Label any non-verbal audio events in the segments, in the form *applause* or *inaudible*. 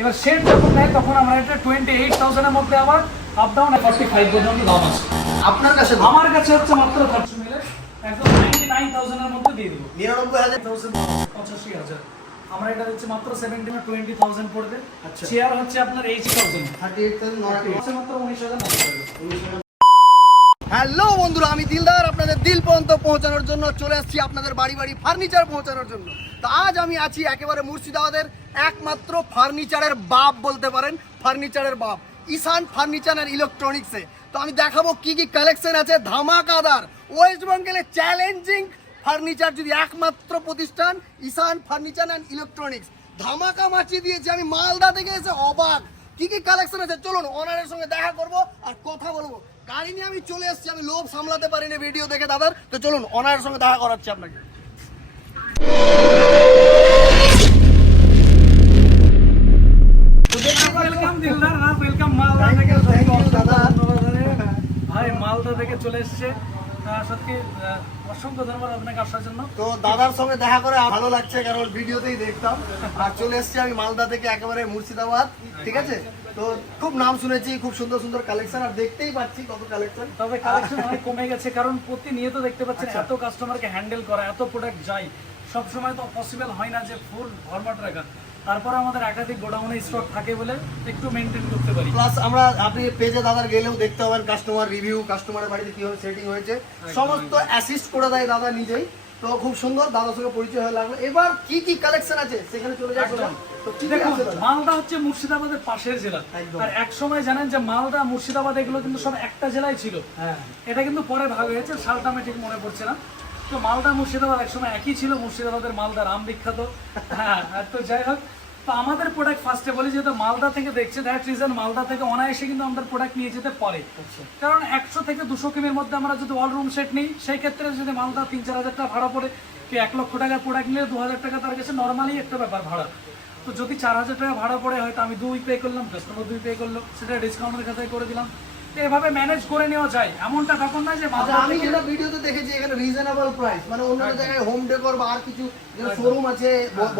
এবার সেট যখন নেয় তখন আমরা এটা টোয়েন্টি এইট থাউজেন্ডের মধ্যে আবার আপ ডাউন ফর্টি ফাইভ পর্যন্ত দাম আছে। আপনার কাছে আমার কাছে হচ্ছে মাত্র খরচ মিলে একদম নাইনটি নাইন থাউজেন্ডের মধ্যে দিয়ে দিব। নিরানব্বই হাজার। পঁচাশি হাজার। আমরা এটা হচ্ছে মাত্র সেভেন্টি না টোয়েন্টি থাউজেন্ড পড়বে। আচ্ছা। চেয়ার হচ্ছে আপনার eighty thousand thirty eight thousand মাত্র উনিশ হাজার নশো টাকা। হ্যালো বন্ধুরা আমি দিলদার। আপনাদের দিল পর্যন্ত পৌঁছানোর জন্য চলে আসছি আপনাদের বাড়ি বাড়ি ফার্নিচার পৌঁছানোর জন্য। আজ আমি আছি একেবারে মুর্শিদাবাদের একমাত্র ফার্নিচারের বাপ বলতে পারেন, ফার্নিচারের বাপ। ঈশান ফার্নিচার অ্যান্ড ইলেকট্রনিক্সে তো আমি দেখাবো কি কি কালেকশন আছে ধামাকাদার। ওয়েস্ট বেঙ্গলে চ্যালেঞ্জিং ফার্নিচার যদি একমাত্র প্রতিষ্ঠান, ঈশান ফার্নিচার অ্যান্ড ইলেকট্রনিক্স ধামাকা মাচিয়ে দিয়েছি আমি মালদা থেকে এসে অবাক। কি কি কালেকশন আছে? চলুন ওনারের সঙ্গে দেখা করব আর কথা বলব। গাড়ি নিয়ে আমি চলে এসেছি, আমি লোভ সামলাতে পারিনি ভিডিও দেখে দাদার। তো চলুন ওনারের সঙ্গে দেখা করাচ্ছি আপনাকে। ভাই মালদা থেকে চলে এসেছে। সত্যি অসংখ্য ধন্যবাদ আপনাকে আসার জন্য। তো দাদার সঙ্গে দেখা করে ভালো লাগছে কারণ ভিডিওতেই দেখতাম। আর চলে এসেছি আমি মালদা থেকে একেবারে মুর্শিদাবাদ ঠিক আছে? তো খুব নাম শুনেছি খুব সুন্দর সুন্দর কালেকশন আর দেখতেই পাচ্ছি কত কালেকশন তবে কালেকশন অনেক কমে গেছে কারণ প্রতিনিয়ত দেখতে পাচ্ছেন। এত কাস্টমারকে হ্যান্ডেল করা এত প্রোডাক্ট যাই সব সময় তো পসিবল হয় না যে ফুল ফরম্যাট রাখা। তারপরে আমাদের একাধিক গোডাউনে স্টক থাকে বলে একটু মেনটেন করতে পারি। প্লাস আমরা আপনি পেজে দাদার গেলেও দেখতে পাবেন কাস্টমার রিভিউ কাস্টমারের বাড়িতে কীভাবে সেটিং হয়েছে। সমস্ত অ্যাসিস্ট করে দেয় দাদা নিজেই। তো খুব সুন্দর দাদার সঙ্গে পরিচয় হয়ে লাগল। এবার কি কি কালেকশন আছে? সেখানে চলে তো কি? মালদা হচ্ছে মুর্শিদাবাদের পাশের জেলা। আর এক সময় জানেন যে মালদা মুর্শিদাবাদ এগুলো কিন্তু সব একটা জেলায় ছিল। হ্যাঁ। এটা কিন্তু পরে ভাগ হয়েছে সালটা আমি ঠিক মনে পড়ছে না। তো মালদা মুর্শিদাবাদ একসময় একই ছিল মুর্শিদাবাদের মালদা রাম বিখ্যাত। হ্যাঁ তো যাই হোক তো আমাদের প্রোডাক্ট ফার্স্টে বলি যেহেতু মালদা থেকে দেখছে দ্যাট রিজন মালদা থেকে অনায়াসে কিন্তু আমাদের প্রোডাক্ট নিয়ে যেতে পারে। কারণ একশো থেকে দুশো কিমের মধ্যে আমরা যদি অল রুম সেট নিই সেই ক্ষেত্রে যদি মালদা তিন চার হাজার টাকা ভাড়া পড়ে কি এক লক্ষ টাকার প্রোডাক্ট নিলে দু হাজার টাকা তার কাছে নর্মালি একটা ব্যাপার ভাড়া। তো যদি চার হাজার টাকা ভাড়া পড়ে হয়তো আমি দুই পে করলাম কাস্টমার দুই পে করল সেটা ডিসকাউন্টের খাতায় করে দিলাম। এভাবে ম্যানেজ করে নেওয়া যায় এমনটা ব্যাপার না যে আচ্ছা, আমি যেটা ভিডিওতে দেখেছি এখানে রিজনেবল প্রাইস মানে অন্য জায়গায় হোম ডেকোর বা আর কিছু শোরুম আছে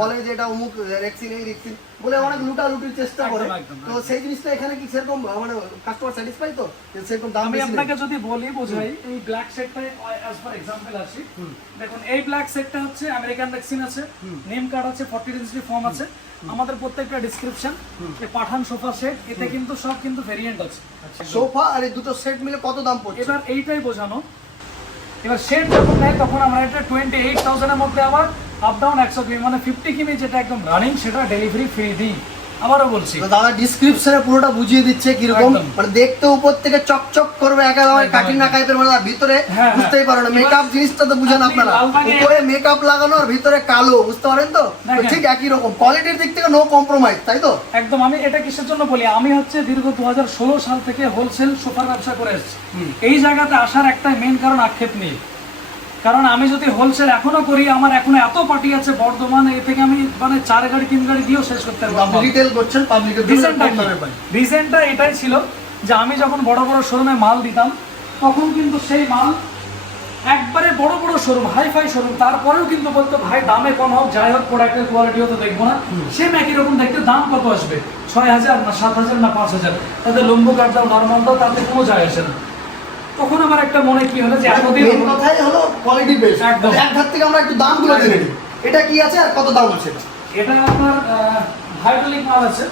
বলে যে এটা অমুক রেক্সিন এই রেক্সিন বলে অনেক লুটা লুটির চেষ্টা করে। তো সেই জিনিসটা এখানে কি সেরকম মানে কাস্টমার স্যাটিসফাই তো? সেরকম দাম আমি আপনাকে যদি বলি বোঝাই এই ব্ল্যাক সেটটাই অ্যাজ ফর এক্সাম্পল আসি দেখুন এই ব্ল্যাক সেটটা হচ্ছে আমেরিকান ভ্যাকসিন আছে। নেম কার্ড আছে ফর্টি ডেন্সিটি ফর্ম আছে। আমাদের প্রত্যেকটা ডিসক্রিপশন এই পাঠান সোফা সেট এতে কিন্তু সব কিন্তু ভেরিয়েন্ট আছে। সোফা আর এই দুটো সেট মিলে কত দাম পড়ছে? এবার এইটাই বোঝানো। এবার সেট যখন নেয় তখন আমরা এটা টোয়েন্টি এইট থাউজেন্ডের মধ্যে আবার আপ ডাউন একশো কিমি মানে ফিফটি কিমি যেটা একদম রানিং সেটা ডেলিভারি ফ্রি দিই আবারও বলছি। দাদা ডিসক্রিপশনে পুরোটা বুঝিয়ে দিচ্ছে কীরকম। মানে দেখতে উপর থেকে চকচক করবে একেবারে একদম, কাটিং না কাইপের মানে ভিতরে হ্যাঁ, বুঝতেই পারো না। মেকআপ জিনিসটা তো বুঝেন আপনারা। উপরে মেকআপ লাগানো আর ভিতরে কালো বুঝতে পারেন তো? তো ঠিক একই রকম। কোয়ালিটির দিক থেকে নো কম্প্রোমাইজ তাই তো? একদম আমি এটা কিসের জন্য বলি? আমি হচ্ছে দীর্ঘ দু হাজার ষোলো সাল থেকে হোলসেল সোফার ব্যবসা করে এসেছি। এই জায়গাতে আসার একটা মেন কারণ আক্ষেপ নেই কারণ আমি যদি হোলসেল এখনও করি আমার এখনও এত পার্টি আছে বর্ধমানে এ থেকে আমি মানে চার গাড়ি তিন গাড়ি দিয়েও শেষ করতে পারব রিটেল করছেন পাবলিকের রিজনটা রিজনটা এটাই ছিল যে আমি যখন বড় বড় শোরুমে মাল দিতাম তখন কিন্তু সেই মাল একবারে বড় বড় শোরুম হাই ফাই শোরুম তারপরেও কিন্তু বলতো ভাই দামে কম হোক যাই হোক প্রোডাক্টের কোয়ালিটিও তো দেখব না। সেম একই রকম দেখতে দাম কত আসবে? ছয় হাজার না সাত হাজার না পাঁচ হাজার? তাতে লম্বু কাট দাও নর্মাল দাও তাতে কোনো যায় আসে না। তখন আমার একটা মনে কি হলো যে এতদিন কথাই হলো কোয়ালিটি বেস একদম। এক ধার থেকে আমরা একটু দামগুলো জেনে নিই। এটা কি আছে আর কত দাম আছে এটা? আপনার হাইড্রোলিক মাল আছে।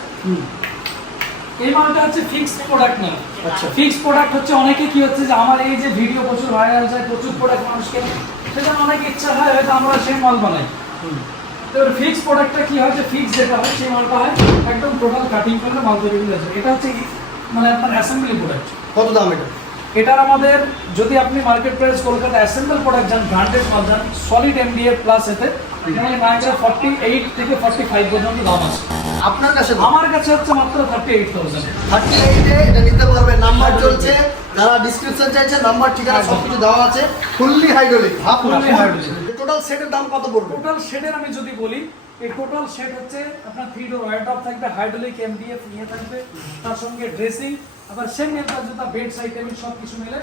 এই মালটা হচ্ছে ফিক্সড প্রোডাক্ট না আচ্ছা। ফিক্সড প্রোডাক্ট হচ্ছে অনেকে কি হচ্ছে যে আমার এই যে ভিডিও প্রচুর ভাইরাল যায় প্রচুর প্রোডাক্ট মানুষকে সেটা অনেক ইচ্ছা হয় হয়তো আমরা সেই মাল বানাই। তো ফিক্স প্রোডাক্টটা কি হয় যে ফিক্স যেটা হয় সেই মালটা হয় একদম টোটাল কাটিং করলে মাল তৈরি হয়ে এটা হচ্ছে মানে আপনার অ্যাসেম্বলি প্রোডাক্ট কত দাম এটা? এটার আমাদের যদি আপনি market price Kolkata assemble product যান ব্র্যান্ডেড মাল যান solid M D A plus এতে মাইনাস ফর্টি এইট থেকে ফর্টি ফাইভ পর্যন্ত দাম আছে। আপনার কাছে আমার কাছে হচ্ছে মাত্র থার্টি এইট থাউজেন্ড থার্টি এইটে এটা নিতে পারবে নাম্বার চলছে যারা ডিসক্রিপশন চাইছে নাম্বার ঠিকানা সব কিছু দেওয়া আছে fully hydraulic half Fully hydraulic। Total সেটের দাম কত পড়বে? টোটাল শেডের আমি যদি বলি এই টোটাল সেট হচ্ছে আপনার থ্রি ডোর ওয়ার্ড্রপ থাকবে হাইড্রোলিক এমডিএফ নিয়ে থাকবে তার সঙ্গে ড্রেসিং আবার সেঙ্গেল কাজ জুতা বেড সাইড টেবিল সব কিছু মিলে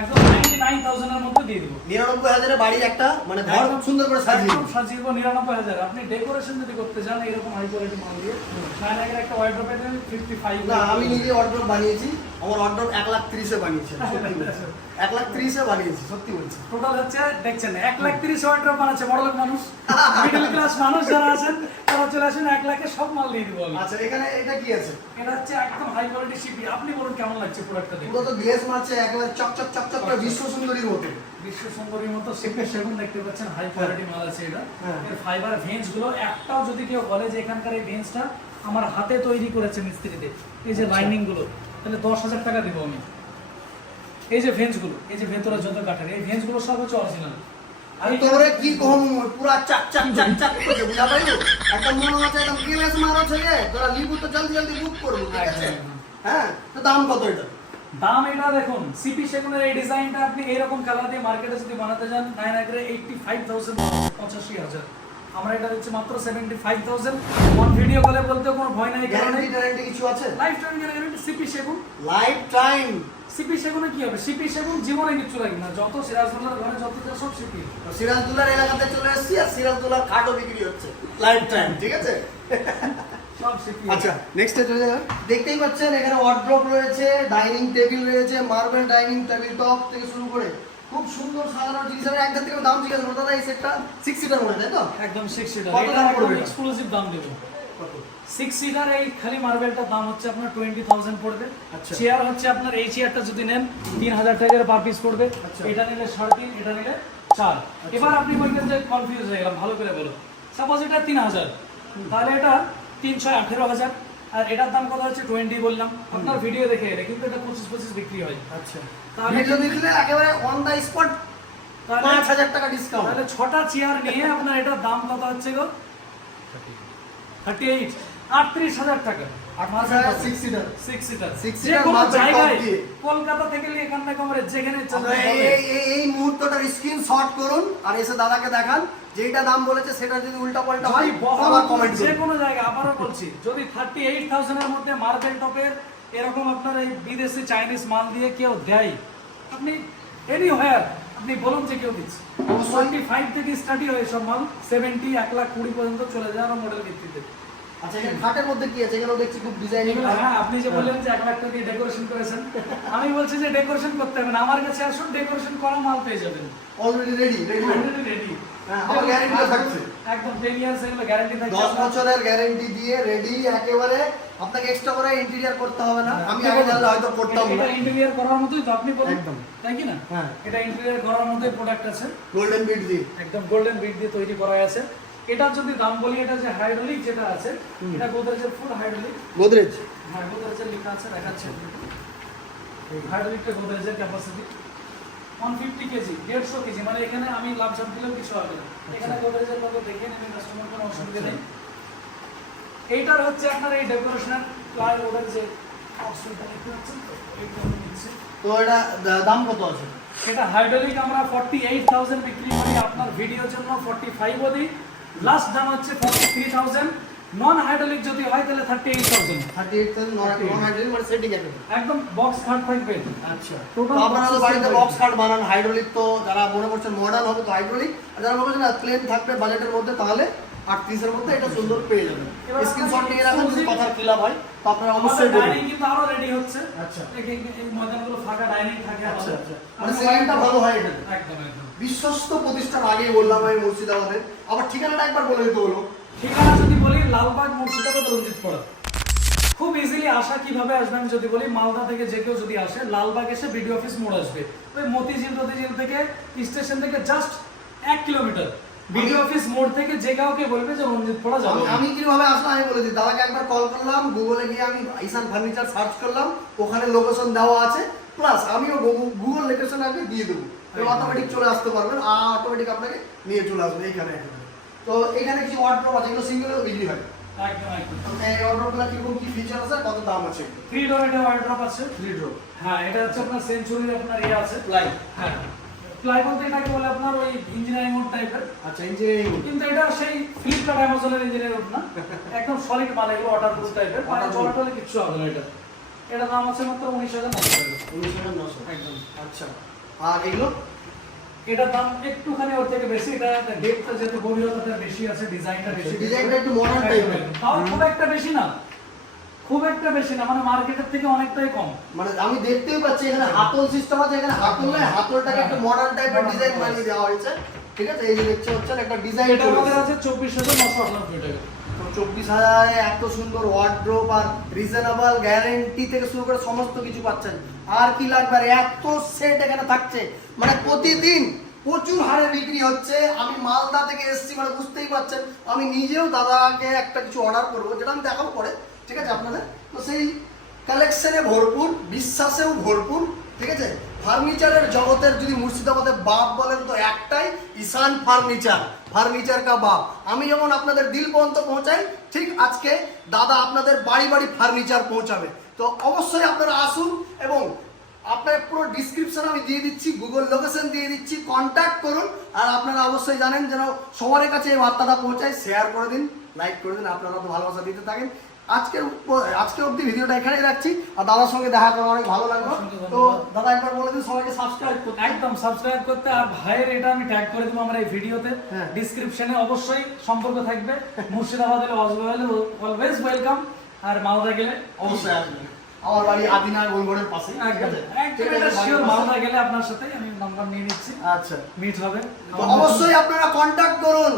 একদম নাইনটি নাইন থাউজেন্ডের মধ্যে দিয়ে দিব। নিরানব্বই হাজারে বাড়ির একটা মানে ঘর সুন্দর করে সাজিয়ে একদম সাজিয়ে দেবো নিরানব্বই হাজার। আপনি ডেকোরেশন যদি করতে চান এরকম হাই কোয়ালিটি মাল দিয়ে নাইন একের একটা দেবেন ফিফটি ফাইভ না আমি নিজে অর্ডার বানিয়েছি আমার অর্ডার এক লাখ ত্রিশে বানিয়েছি আমি, সত্যি বলছি। এক লাখ ত্রিশে বানিয়েছি সত্যি বলছি। টোটাল হচ্ছে দেখছেন এক লাখ তিরিশ ওয়ার্ড্রপ বানাচ্ছে বড় লোক মানুষ মিডল ক্লাস মানুষ যারা আছেন তারা চলে আসেন এক লাখে সব মাল দিয়ে দিব আচ্ছা এখানে এটা কি আছে? এটা হচ্ছে একদম হাই কোয়ালিটি সিপি আপনি বলুন কেমন লাগছে প্রোডাক্টটা দেখে পুরো তো গ্লেস মারছে একেবারে চকচক চকচক করে বিশ্ব সুন্দরীর মতো। বিশ্ব সুন্দরীর মতো সিপি সেগুন দেখতে পাচ্ছেন হাই কোয়ালিটি মাল আছে এটা। হ্যাঁ। এর ফাইবার ভেঞ্চগুলো একটাও যদি কেউ বলে যে এখানকার এই ভেঞ্চটা আমার হাতে তৈরি করেছে মিস্ত্রিতে এই যে লাইনিংগুলো তাহলে দশ হাজার টাকা দিব আমি। এই যে ভেঞ্চগুলো এই যে ভেতরে যত কাঠের এই ভেঞ্চগুলো সব হচ্ছে অরিজিনাল আমি তোরে কি কম পুরা চাক চাক চাক চাক করে বুঝা পাইলো? একটা মনে হচ্ছে একদম গ্লেস মারা ছেলে তোরা লিবু তো জলদি জলদি বুক করব। ঠিক আছে হ্যাঁ? তো দাম কত এটা? দাম এটা দেখুন সিপি সেগুনের এই ডিজাইনটা আপনি এইরকম কালার দিয়ে মার্কেটে যদি বানাতে যান নাইন আগ্রে এইটটি ফাইভ থাউজেন্ড পঁচাশি হাজার। আমরা এটা দিচ্ছি মাত্র seventy five thousand on video কলে বলতে কোনো ভয় নাই গ্যারান্টি গ্যারান্টি কিছু আছে? Life time guarantee C P সেগুন। লাইফ টাইম সিপি সেগুনে কি হবে? সিপি সেগুন জীবনে কিচ্ছু লাগবে না। যত সিরাজদৌল্লার ঘরে যত যা সব সিপি সিরাজদুল্লার এলাকাতে চলে এসেছি আর সিরাজদুল্লার খাটও বিক্রি হচ্ছে। লাইফ টাইম ঠিক আছে? আচ্ছা নেক্সটে চলে যাবে দেখতেই পাচ্ছেন এখানে ওয়ার্ড্রপ রয়েছে ডাইনিং টেবিল রয়েছে মার্বেল ডাইনিং টেবিল টপ থেকে শুরু করে খুব সুন্দর জিনিস। আমি একদম থেকে দাম জিজ্ঞাসা করব। দাদা এই সেটটা সিক্স সিটার মনে তাই তো? একদম সিক্স সিটার কত দাম পড়বে এক্সক্লুসিভ দাম দেবো। কত? সিক্স সিটার এই খালি মার্বেলটার দাম হচ্ছে আপনার টোয়েন্টি থাউজেন্ড পড়বে। আচ্ছা। চেয়ার হচ্ছে আপনার এই চেয়ারটা যদি নেন তিন হাজার টাকার পার পিস পড়বে। আচ্ছা। এটা নিলে সাড়ে তিন এটা নিলে চার। এবার আপনি বলবেন যে কনফিউজ হয়ে গেলাম ভালো করে বলো সাপোজ এটা তিন হাজার তাহলে এটা তিনশো আঠেরো হাজার। আর এটার দাম কত হচ্ছে? টোয়েন্টি বললাম। আপনার ভিডিও দেখে এলে কিন্তু এটা পঁচিশ পঁচিশ বিক্রি হয়। আচ্ছা। তাহলে দেখলে একেবারে অন দ্য স্পট পাঁচ হাজার টাকা ডিসকাউন্ট তাহলে ছটা চেয়ার নিয়ে আপনার এটার দাম কত হচ্ছে গো? থার্টি এইট আটত্রিশ হাজার টাকা। কলকাতা থেকে যেখানে। এই মুহূর্তটার স্ক্রিনশট করুন আর এসে দাদাকে দেখান। যেটা দাম বলেছে সেটা যদি উল্টা পাল্টা হয় আবার কমেন্ট যে কোনো জায়গায় আবারও বলছি যদি থার্টি এইট থাউজেন্ডের মধ্যে মার্বেল টপের এরকম আপনার এই বিদেশি চাইনিজ মাল দিয়ে কেউ দেয় আপনি এনি হোয়ার আপনি বলুন যে কেউ দিচ্ছে। টোয়েন্টি ফাইভ থেকে স্টার্টই হয় সব মাল সেভেন্টি এক লাখ কুড়ি পর্যন্ত চলে যায় আরও মডেল ভিত্তিতে। আচ্ছা এখানে খাটের মধ্যে কি আছে? এখানেও দেখছি খুব ডিজাইনিং হ্যাঁ আপনি যে বললেন যে এক লাখ টাকা দিয়ে ডেকোরেশন করেছেন আমি বলছি যে ডেকোরেশন করতে হবে না। আমার কাছে আসুন ডেকোরেশন করা মাল পেয়ে যাবেন। অলরেডি রেডি রেডি হ্যাঁ, আমার guarantee থাকছে। একদম টেন ইয়ার্স এগুলো গ্যারান্টি থাকছে। দশ বছরের গ্যারেন্টি দিয়ে রেডি একেবারে আপনাকে এক্সট্রা করে ইন্টেরিয়ার করতে হবে না। আমি আগে জানলে হয়তো করতাম না। এটা ইন্টেরিয়ার করার মতোই তো আপনি বলুন। একদম। তাই কি না? হ্যাঁ। এটা ইন্টেরিয়ার করার মতোই প্রোডাক্ট আছে। গোল্ডেন বিট দিয়ে। একদম গোল্ডেন বিট দিয়ে তৈরি করা আছে এটা যদি দাম বলি এটা যে হাইড্রোলিক যেটা আছে এটা গোদরেজের ফুল হাইড্রোলিক গোদরেজ? হ্যাঁ গোদরেজের লেখা আছে দেখাচ্ছে। হাইড্রোলিকটা গোদরেজের capacity one fifty K G দেড়শো কেজি মানে এখানে আমি লাভ ঝাপ দিলেও কিছু হবে না। এখানে গোদরেজের লোগো দেখে নেবেন কাস্টমার কোনো অসুবিধা নেই। এইটার হচ্ছে আপনার এই ডেকোরেশনের প্লাইউডের যে অপশনটা দেখতে পাচ্ছেন তো এইটা নিচ্ছি। তো এটা দাম কত আছে? এটা হাইড্রোলিক আমরা ফর্টি এইট থাউজেন্ড বিক্রি করি আপনার ভিডিওর জন্য ফর্টি ফাইভও দিই। লাস্ট দাম হচ্ছে forty three thousand non hydraulic যদি হয় তাহলে thirty eight thousand thirty eight thousand non hydraulic মানে সেটিং একদম বক্স খাট থাকবে। আচ্ছা। তো আপনারা তো বাড়িতে বক্স কার্ড বানান হাইড্রোলিক তো যারা মনে করছেন মডার্ন হবে তো হাইড্রোলিক আর যারা মনে করছেন প্লেন থাকবে বাজেটের মধ্যে তাহলে আটত্রিশের মধ্যে এটা সুন্দর পেয়ে যাবেন। এবার স্ক্রিনশট নিয়ে রাখুন যদি কথার খিলাপ হয় তো আপনারা অবশ্যই ডাইনিং কিন্তু আরও রেডি হচ্ছে। আচ্ছা। এই- ময়দানগুলো ফাঁকা ডাইনিং থাকে আচ্ছা আচ্ছা। মানে ভালো হয় একদম একদম। বিশ্বস্ত প্রতিষ্ঠান আগেই বললাম আমি মুর্শিদাবাদের। আবার ঠিকানাটা একবার বলে দিতে হলো ঠিকানা যদি বলি লালবাগ মুর্শিদাবাদ রঞ্জিত পড়া। খুব ইজিলি আসা কীভাবে আসবেন যদি বলি মালদা থেকে যে কেউ যদি আসে লালবাগ এসে বিডিও অফিস মোড় আসবে। ওই মতিঝিল টতিঝিল থেকে স্টেশন থেকে জাস্ট এক কিলোমিটার। বিডিও অফিস মোড় থেকে যে কাউকে বলবে যে রঞ্জিত পড়া যাবে। আমি- কীভাবে আসলাম আমি বলে দিই। দাদাকে একবার কল করলাম গুগলে গিয়ে আমি ইসান ফার্নিচার সার্চ করলাম। ওখানে লোকেশন দেওয়া আছে। প্লাস আমিও গুগল লোকেশন আগে দিয়ে দেবো। অটোমেটিক চলে আসতে পারবেন আর অটোমেটিক আপনাকে নিয়ে চলে আসবে এইখানে। তো এখানে কিছু ওয়ার্ড্রপ আছে এগুলো সিঙ্গেলও বিক্রি হয়। একদম একদম। এই ওয়ার্ড্রপগুলো কীরকম কি ফিচার আছে কত দাম আছে? থ্রি ডোর এটা ওয়ার্ড্রপ আছে। থ্রি ড্রপ হ্যাঁ এটা হচ্ছে আপনার সেঞ্চুরির আপনার ইয়ে আছে। লাইট হ্যাঁ। প্লাই বলতে এটাকে বলে আপনার ওই ইঞ্জিনিয়ারিং উড টাইপের আচ্ছা ইঞ্জিনিয়ারিং কিন্তু এটা সেই ফ্লিপকার্ট অ্যামাজনের ইঞ্জিনিয়ারিং উড না। *laughs* একদম সলিড মাল এগুলো ওয়াটার টাইপের মানে Waterproof। জল টলে কিচ্ছু হবে না এটা। দাম আছে মাত্র উনিশ হাজার নশো টাকা। উনিশ হাজার নশো। একদম। আচ্ছা। আর এগুলো? এটার দাম একটুখানি ওর থেকে বেশি এটা ডেপটা যেহেতু গভীরতাটা বেশি আছে ডিজাইনটা বেশি। ডিজাইনটা একটু মডার্ন টাইপের তাও খুব একটা বেশি না। খুব একটা বেশি না মানে মার্কেটের থেকে অনেকটাই কম। মানে আমি দেখতেই পাচ্ছি এখানে হাতল সিস্টেম আছে এখানে হাতল নয় হাতলটাকে একটু মডার্ন টাইপের ডিজাইন বানিয়ে দেওয়া হয়েছে। ঠিক আছে? এই যে দেখতে পাচ্ছেন একটা ডিজাইন এটা আমাদের আছে চব্বিশ হাজার নশো আটানব্বই টাকা তো চব্বিশ হাজারে এত সুন্দর ওয়ার্ড্রোপ আর রিজনেবল গ্যারেন্টি থেকে শুরু করে সমস্ত কিছু পাচ্ছেন। আর কি লাগবে? আর এত সেট এখানে থাকছে। মানে প্রতিদিন প্রচুর হারে বিক্রি হচ্ছে। আমি মালদা থেকে এসেছি মানে বুঝতেই পারছেন। আমি নিজেও দাদাকে একটা কিছু অর্ডার করব যেটা আমি দেখাবো পরে। ঠিক আছে আপনাদের? তো সেই কালেকশনে ভরপুর, বিশ্বাসেও ভরপুর, ঠিক আছে? ফার্নিচারের জগতের যদি মুর্শিদাবাদের বাপ বলেন তো একটাই, ঈশান ফার্নিচার। ফার্নিচার কা বাপ। আমি যেমন আপনাদের দিল পর্যন্ত পৌঁছাই, ঠিক আজকে দাদা আপনাদের বাড়ি বাড়ি ফার্নিচার পৌঁছাবে। তো অবশ্যই আপনারা আসুন এবং আপনার পুরো ডিসক্রিপশন আমি দিয়ে দিচ্ছি গুগল লোকেশন দিয়ে দিচ্ছি কন্ট্যাক্ট করুন, আর আপনারা অবশ্যই জানেন যেন সবার কাছে এই বার্তাটা পৌঁছায়। শেয়ার করে দিন লাইক করে দিন, আপনারা তো ভালোবাসা দিতে থাকেন। আজকের আজকে অবধি ভিডিওটা এখানেই রাখছি। আর দাদার সঙ্গে দেখা করে অনেক ভালো লাগল। তো দাদা একবার বলে দিন সবাইকে সাবস্ক্রাইব করতে। একদম সাবস্ক্রাইব করতে। আর ভাইয়ের এটা আমি ট্যাগ করে দেবো আমার এই ভিডিওতে। হ্যাঁ। ডিসক্রিপশনে অবশ্যই সম্পর্ক থাকবে। *laughs* মুর্শিদাবাদের অলওয়েজ ওয়েলকাম আর মালদা গেলে অবশ্যই আসবেন। আমার বাড়ি আদিনা গোলগড়ের পাশে। মালদা গেলে আপনার সাথে আমি নাম্বার নিয়ে নিচ্ছি। আচ্ছা। মিট হবে। অবশ্যই আপনারা কন্ট্যাক্ট করুন।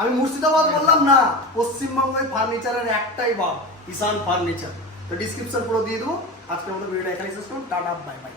আমি মুর্শিদাবাদ বললাম না, পশ্চিমবঙ্গের ফার্নিচারের একটাই বাপ, ঈশান ফার্নিচার। তো ডিসক্রিপশন পুরো দিয়ে দেবো। আজকের মতো ভিডিওটা এখানে শেষ করুন। Tata bye bye